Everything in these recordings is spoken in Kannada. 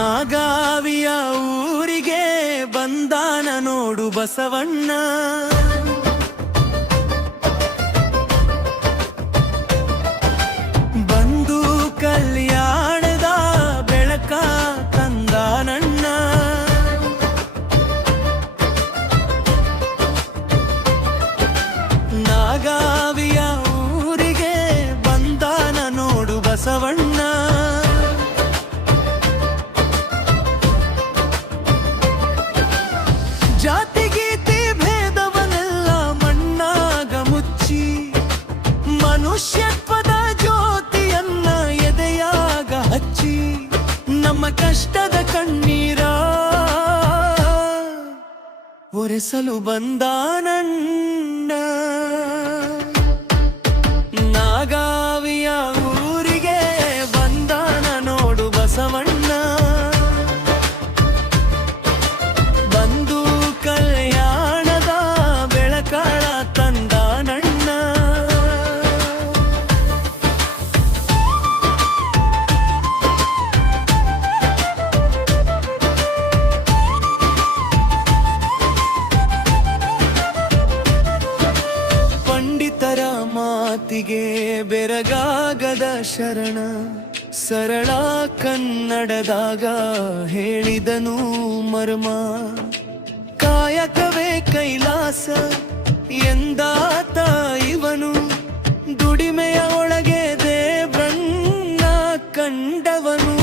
ನಾಗಾವಿಯ ಊರಿಗೆ ಬಂದಾನ ನೋಡು ಬಸವಣ್ಣ. ಬಂದು ಕಲ್ಯಾಣದ ಬೆಳಕ ತಂದಾನಣ್ಣ. ನಾಗಾವಿಯ ಊರಿಗೆ ಬಂದಾನ ನೋಡು ಬಸವಣ್ಣ. ಜಾತಿ ಗೀತಿ ಭೇದವನೆಲ್ಲ ಮಣ್ಣಾಗ ಮುಚ್ಚಿ ಮನುಷ್ಯತ್ವದ ಜ್ಯೋತಿಯನ್ನ ಎದೆಯಾಗ ಹಚ್ಚಿ ನಮ್ಮ ಕಷ್ಟದ ಕಣ್ಣೀರ ಒರೆಸಲು ಬಂದಾನಣ್ಣ. ನಾಗಾವಿಯ ಊರಿಗೆ ಬಂದಾನ ನೋಡು ಬಸವಣ್ಣ. ಬಂದು ಕಲ್ಯಾಣದ ಬೆಳಕಾಳ ತಂದಾನಣ್ಣ. ಪಂಡಿತರ ಮಾತಿಗೆ ಬೆರಗಾಗದ ಶರಣ, ಸರಳ ಕನ್ನಡದಾಗ ಹೇಳಿದನು ಮರ್ಮ. ಕಾಯಕವೇ ಕೈಲಾಸ ಎಂದಾತ ಇವನು, ದುಡಿಮೆಯ ಒಳಗೆ ದೇವ್ರನ್ನ ಕಂಡವನು.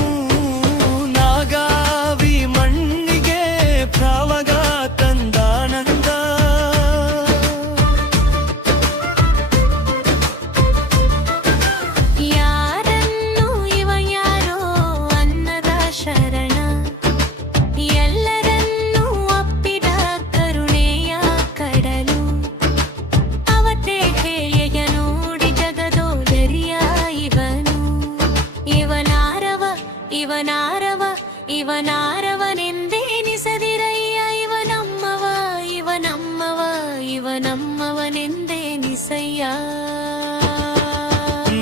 ನಾಗಾವಿ ಮಣ್ಣಿಗೆ ಪ್ರಾವಗ ತಂದಾನಂದ. ಇವನಾರವನೆಂದೇನಿಸದಿರಯ್ಯ, ಇವನಮ್ಮವ ಇವನಮ್ಮವ ಇವನಮ್ಮವನೆಂದೇನಿಸಯ್ಯ.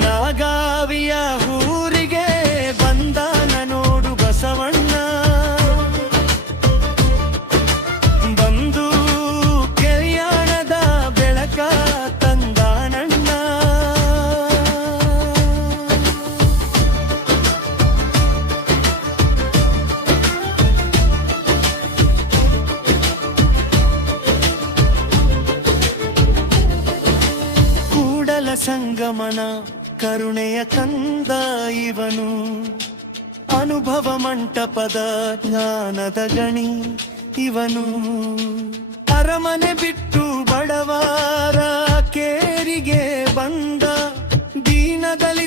ನಾಗಾವಿಯ ಊರಿಗೆ ಬಂದಾನ ನೋಡು ಬಸವಣ್ಣ. ಬಂದು ಕಲ್ಯಾಣದ ಬೆಳಕ ತಂದಾನಣ್ಣ. ಸಂಗಮನ ಕರುಣೆಯ ತಂದ ಇವನು, ಅನುಭವ ಮಂಟಪದ ಜ್ಞಾನದ ಗಣಿ ಇವನು. ಅರಮನೆ ಬಿಟ್ಟು ಬಡವರ ಕೇರಿಗೆ ಬಂದ ದೀನದಲ್ಲಿ